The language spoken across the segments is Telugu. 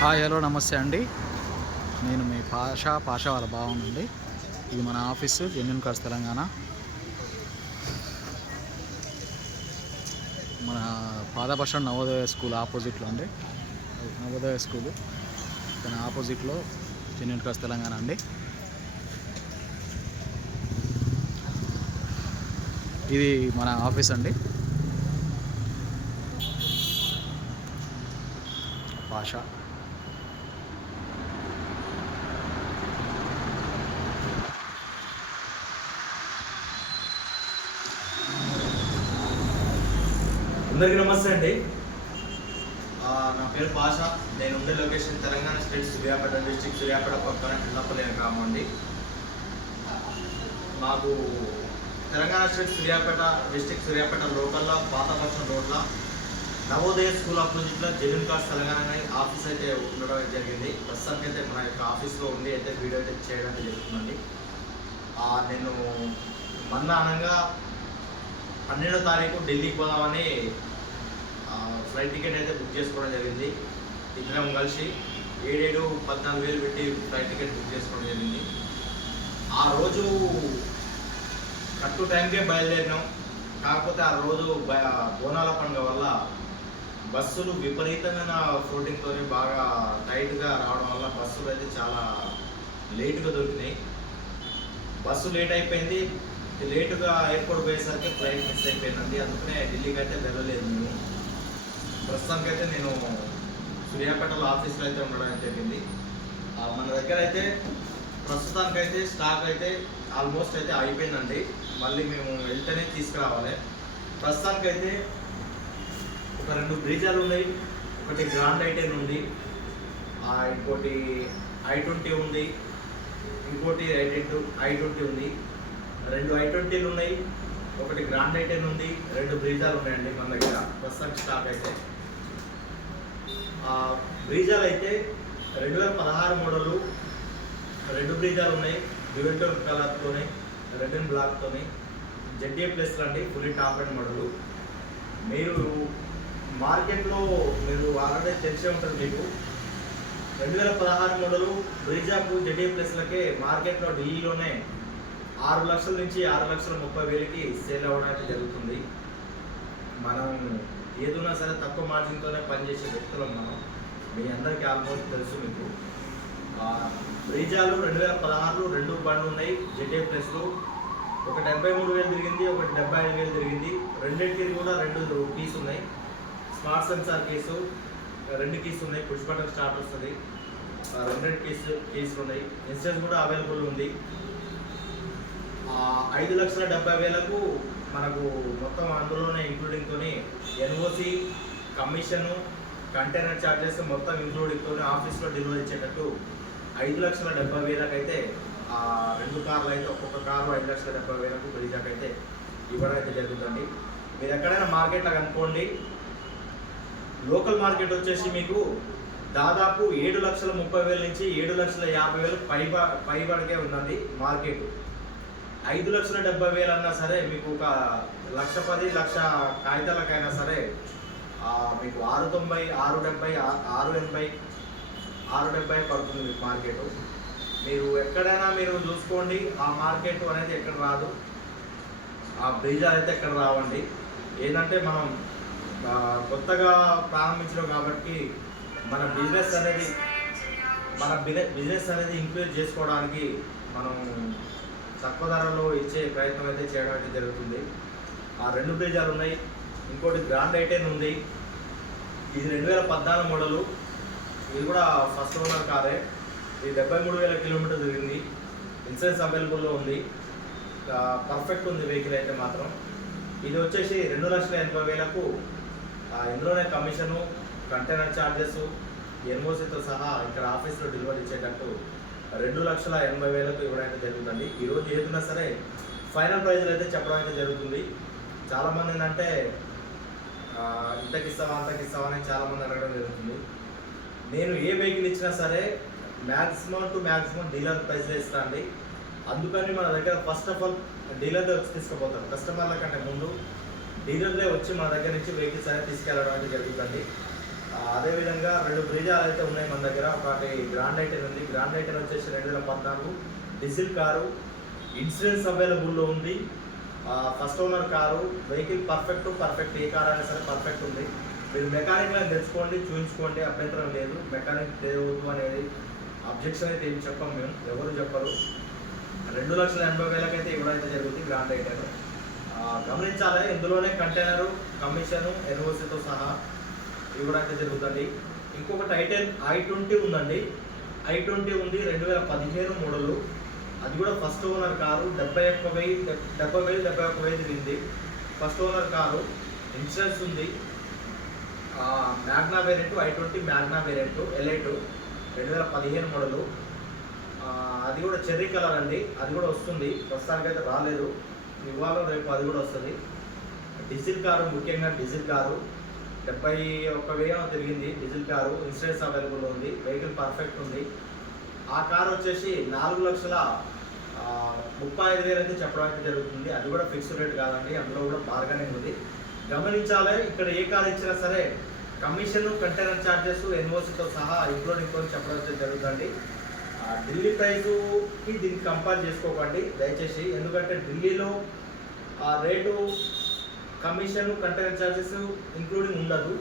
హాయ్ హలో నమస్తే అండి. నేను మీ పాషా వాళ్ళ బాగుందండి. ఇది మన ఆఫీసు జెన్యూన్ కార్స్ తెలంగాణ. మన పాత బస్ స్టాండ్ నవోదయ స్కూల్ ఆపోజిట్లో అండి. నవోదయ స్కూలు దాని ఆపోజిట్లో జెన్యూన్ కార్స్ తెలంగాణ అండి. ఇది మన ఆఫీస్ అండి. పాషా అందరికీ నమస్తే అండి. నా పేరు పాషా. నేను ఉండే location Telangana state Suryapet district, Suryapet పక్కన టిల్లపల్లి గ్రామం అండి. మాకు తెలంగాణ స్టేట్ సూర్యాపేట డిస్ట్రిక్ట్ సూర్యాపేట లోకల్లో పాత బస్టాండ్ రోడ్లో నవోదయ స్కూల్ ఆపోజిట్లో జెన్యూన్ కార్స్ తెలంగాణ ఆఫీస్ అయితే ఉండడం జరిగింది. ప్రస్తుతానికి అయితే మన యొక్క ఆఫీస్లో ఉండి అయితే వీడియో అయితే చేయడానికి జరుగుతుందండి. నేను మొన్న అనగా 12వ తారీఖు ఢిల్లీకి పోదామని ఫ్లైట్ టికెట్ అయితే బుక్ చేసుకోవడం జరిగింది. ఇద్దరం కలిసి 14,000 పెట్టి ఫ్లైట్ టికెట్ బుక్ చేసుకోవడం జరిగింది. ఆ రోజు కరెక్ట్ టైంకే బయలుదేరినాం. కాకపోతే ఆ రోజు బోనాల పండుగ వల్ల బస్సులు విపరీతమైన ఫ్లోటింగ్తో బాగా టైట్గా రావడం వల్ల బస్సులు అయితే చాలా లేటుగా దొరికినాయి. బస్సు లేట్ అయిపోయింది. లేటుగా ఎయిర్పోర్ట్ పోయేసరికి ఫ్లైట్ మిస్ అయిపోయిందండి. అందుకనే ఢిల్లీకి అయితే వెళ్ళలేదు. మేము ప్రస్తుతానికి అయితే నేను సూర్యాపేటలో ఆఫీస్లో అయితే ఉండడం జరిగింది. మన దగ్గర అయితే ప్రస్తుతానికైతే స్టాక్ అయితే ఆల్మోస్ట్ అయితే అయిపోయిందండి. మళ్ళీ మేము వెళ్తేనే తీసుకురావాలి. ప్రస్తుతానికైతే ఒక 2 బ్రీజాలు ఉన్నాయి. ఒకటి గ్రాండ్ I-10 ఉంది, ఇంకోటి I-20 ఉంది, ఇంకోటి I-20 ఉంది. 2 I-20లు ఉన్నాయి, ఒకటి గ్రాండ్ I-10 ఉంది, 2 బ్రీజాలు ఉన్నాయండి మన దగ్గర ప్రస్తుతానికి స్టాక్ అయితే. బ్రీజాలు అయితే 2016 మోడలు 2 బ్రీజాలు ఉన్నాయి. డ్యూయల్ టోన్ కలర్తోనే, రెడ్ అండ్ బ్లాక్తోనే ZA ప్లస్ అండి, ఫుల్లీ టాప్ అండ్ మోడలు. మీరు మార్కెట్లో మీరు ఆల్రెడీ తెలిసే ఉంటుంది మీకు. 2016 మోడలు బ్రీజాకు ZA ప్లస్లకే మార్కెట్లో ఢిల్లీలోనే 6 లక్షల నుంచి 6,30,000కి సేల్ అవ్వడం అయితే జరుగుతుంది. మనం ఏదున్నా సరే తక్కువ మార్జిన్తోనే పనిచేసే వ్యక్తులం మనం. మీ అందరికీ ఆల్మోస్ట్ తెలుసు మీకు. బ్రీజాలు 2016 2 బండ్లు ఉన్నాయి ZA ప్లస్లు. ఒకటి 83,000 తిరిగింది, ఒకటి 75,000 తిరిగింది. రెండింటికి కూడా 2 కీస్ ఉన్నాయి. స్మార్ట్ సెన్సార్ కేసు 2 కీస్ ఉన్నాయి. పుష్ బటన్ స్టార్ట్ వస్తుంది. 2 కీస్ ఉన్నాయి. ఇన్సూరెన్స్ కూడా అవైలబుల్ ఉంది. 5,70,000కు మనకు మొత్తం అందులోనే ఇంక్లూడింగ్తో NOC, కమిషను, కంటైనర్ ఛార్జెస్ మొత్తం ఇంక్లూడింగ్తో ఆఫీస్లో డెలివరీ ఇచ్చేటట్టు 5,70,000కి అయితే 2 కార్లు అయితే ఒక్కొక్క కారు 5,70,000కు బ్రీజాకి అయితే ఇవ్వడం అయితే జరుగుతుంది. మీరు ఎక్కడైనా మార్కెట్లో కనుక్కోండి. లోకల్ మార్కెట్ వచ్చేసి మీకు దాదాపు 7,30,000 నుంచి 7,50,000 పై వరకే ఉందండి మార్కెట్. 5,70,000 అన్నా సరే మీకు ఒక 1,10,000 లక్ష కాగితాలకైనా సరే మీకు 690, 670, 680 పడుతుంది మీకు మార్కెట్. మీరు ఎక్కడైనా మీరు చూసుకోండి. ఆ మార్కెట్ అనేది ఎక్కడ రాదు. ఆ బ్రీజాలు అయితే ఎక్కడ రావండి. ఏంటంటే మనం కొత్తగా ప్రారంభించడం కాబట్టి మన బిజినెస్ అనేది ఇంక్రీజ్ చేసుకోవడానికి మనం తక్కువ ధరలో ఇచ్చే ప్రయత్నం అయితే చేయడం అయితే జరుగుతుంది. 2 బ్రీజాలు ఉన్నాయి. ఇంకోటి గ్రాండ్ I-10 ఉంది. ఇది 2014 మోడలు. ఇది కూడా ఫస్ట్ ఓనర్ కారే. ఇది 73,000 కిలోమీటర్ తిరిగింది. ఇన్సూరెన్స్ అవైలబుల్లో ఉంది. పర్ఫెక్ట్ ఉంది వెహికల్ అయితే మాత్రం. ఇది వచ్చేసి 2,80,000కు ఇందులోనే కమిషను, కంటైనర్ ఛార్జెస్, NOCతో సహా ఇక్కడ ఆఫీస్లో డెలివరీ ఇచ్చేటట్టు 2,80,000కు ఇవ్వడానికి జరుగుతుంది. ఈరోజు ఏదున్నా సరే ఫైనల్ ప్రైజ్లు అయితే చెప్పడం అయితే జరుగుతుంది. చాలామంది ఏంటంటే ఇంతకిస్తావా అంతకిస్తావా అని చాలామంది అడగడం జరుగుతుంది. నేను ఏ వెహికల్ ఇచ్చినా సరే మ్యాక్సిమం టు మ్యాక్సిమం డీలర్ ప్రైస్లో ఇస్తాను అండి. అందుకని మన దగ్గర ఫస్ట్ ఆఫ్ ఆల్ డీలర్లే వచ్చి తీసుకుపోతారు. కస్టమర్ల కంటే ముందు డీలర్లే వచ్చి మన దగ్గర నుంచి వెహికల్స్ అనేది తీసుకెళ్ళడం అయితే జరుగుతుంది. అదేవిధంగా 2 బ్రీజాలు అయితే ఉన్నాయి మన దగ్గర. ఒకటి గ్రాండ్ ఐటెన్ ఉంది. గ్రాండ్ ఐటెన్ వచ్చేసి 2014 డీజిల్ కారు, ఇన్సూరెన్స్ అవైలబుల్లో ఉంది. First owner car, vehicle perfect ఏ కార్ అయినా సరే పర్ఫెక్ట్ ఉంది. మీరు మెకానిక్లో తెచ్చుకోండి, చూపించుకోండి, అభ్యంతరం లేదు. మెకానిక్ లేదు అనేది అబ్జెక్షన్ అయితే ఏం చెప్పం మేము, ఎవరు చెప్పరు. 2,80,000 అయితే ఇవ్వడం అయితే జరుగుతుంది గ్రాండ్ ఐటెన్. గమనించాలి, ఇందులోనే కంటైనరు, కమిషను, ఎన్ఓసితో సహా ఇవ్వడం అయితే జరుగుతుంది. ఇంకొకటి i20 ఉందండి. i20 ఉంది, 2015 మోడలు. అది కూడా ఫస్ట్ ఓనర్ కారు. 71,000 తిరిగింది. ఫస్ట్ ఓనర్ కారు, ఇన్సూరెన్స్ ఉంది. Magna variant, i20 Magna variant L8 2015 model. అది కూడా చెర్రీ కలర్ అండి. అది కూడా వస్తుంది, ప్రస్తుతానికి అయితే రాలేదు, ఇవాళ రేపు అది కూడా వస్తుంది. డీజిల్ కారు, ముఖ్యంగా డీజిల్ కారు 71,000 తిరిగింది. డీజిల్ కారు, ఇన్సూరెన్స్ అవైలబుల్ ఉంది, వెహికల్ పర్ఫెక్ట్ ఉంది. ఆ కారు వచ్చేసి 4,35,000 అయితే చెప్పడం అయితే జరుగుతుంది. అది కూడా ఫిక్స్డ్ రేట్ కాదండి, అందులో కూడా బార్గెనింగ్ ఉంది. గమనించాలి, ఇక్కడ ఏ కారు ఇచ్చినా సరే కమిషన్, కంటైనర్ ఛార్జెస్, ఎన్ఓసితో సహా ఇంక్లూడింగ్ కొని చెప్పడం అయితే జరుగుతుంది. ఢిల్లీ ప్రైజుకి దీనికి కంపేర్ చేసుకోకండి దయచేసి, ఎందుకంటే ఢిల్లీలో ఆ rate commission, container charges including ఉండదు.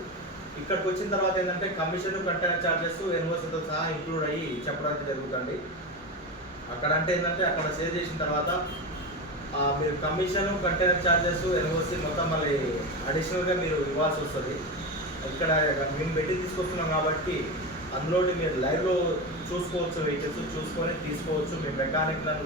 ఇక్కడికి వచ్చిన తర్వాత ఏంటంటే కమిషన్, కంటైనర్ ఛార్జెస్, ఎన్ఓసితో సహా ఇంక్లూడ్ అయ్యి చెప్పడం అయితే జరుగుతుంది. అక్కడ అంటే ఏంటంటే అక్కడ సేల్ చేసిన తర్వాత మీరు కమిషన్, కంటైనర్ ఛార్జెస్, ఎన్ఓసి మొత్తం మళ్ళీ అడిషనల్గా మీరు ఇవ్వాల్సి వస్తుంది. ఇక్కడ మేము పెట్టి తీసుకొస్తున్నాం కాబట్టి అందులో మీరు లైవ్లో చూసుకోవచ్చు, వెహికల్స్ చూసుకొని తీసుకోవచ్చు. మీ మెకానిక్లను